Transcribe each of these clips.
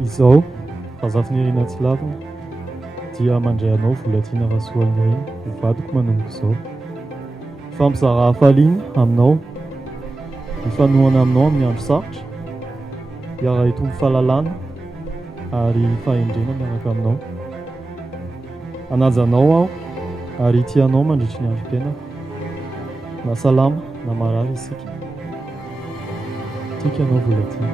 Izao fazafinirina tsy lavina dia mandray anao volatiana rasoalina ireny hovadiko manomboka izao. Fampizara hafaliana aminao, ifanohana aminao amin'ny andro sarotra, hiara hitombo fahalalana ary fahendrena miaraka aminao. Anajanao aho ary tianao mandritry ny androm-piainana. Na salama na marary isika. Tiako ianao volatiana.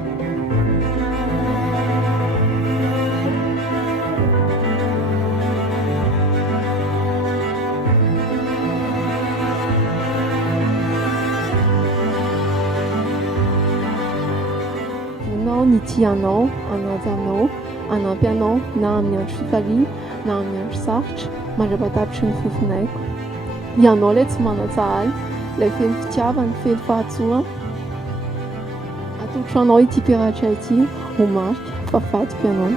Ny tianao, anajanao, anampy anao na amin'ny andro fifaliana na amin'ny andro sarotra, mandrapahatapitry ny fofonaiko. Ianao ilay tsy manan-tsahaly, ilay feno fitiavana, feno fahatsoana. Atotro anao ity peratra ity ho marika fa vadiko ianao.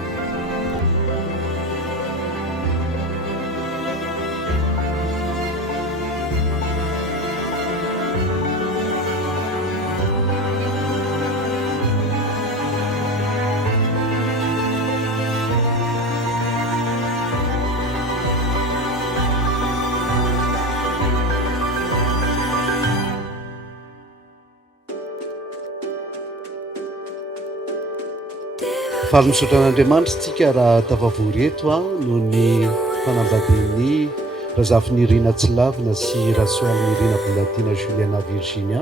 Faly misaotra an'Andriamanitra tsika raha tafavory eto noho ny fanambadian'ny Razafinirina Tsilavina sy Rasoalinirina Volatiana Juliana Virginia.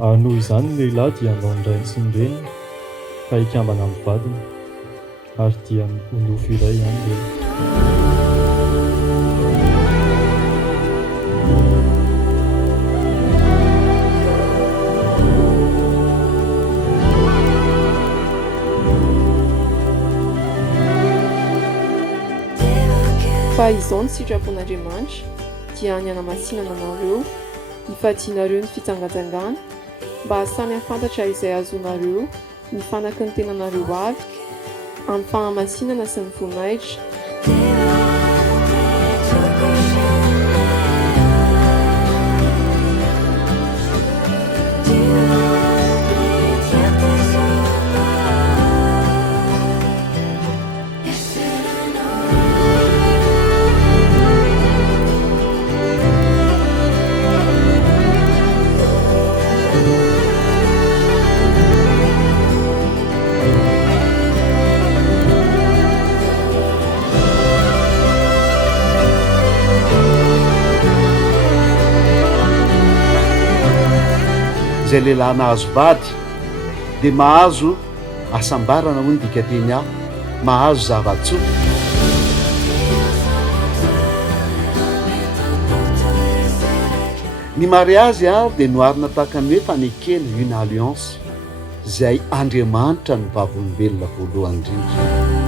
Noho izany ny lehilahy dia andao ndrainy sy ny reniny ka hikambana amin'ny vadiny ary dia nofo iray ihany le. Fa izao ny sitrapon'Andriamanitra dia ny hanamasinana anareo, hifatianareo ny fitsangajangana mba samy hafantatra izay azonareo ny fanaky ny tenanareo avy amin'ny fahamasinana sy ny voninahitra. Izay lehilahy nahazo vady dia mahazo asambarana hoy ny dikateny aho, mahazo zavatsoa. Ny mariazy dia noarina tahaka ny hoe fanekena une alliance izay Andriamanitra ny vavolombelona voalohany indrindra.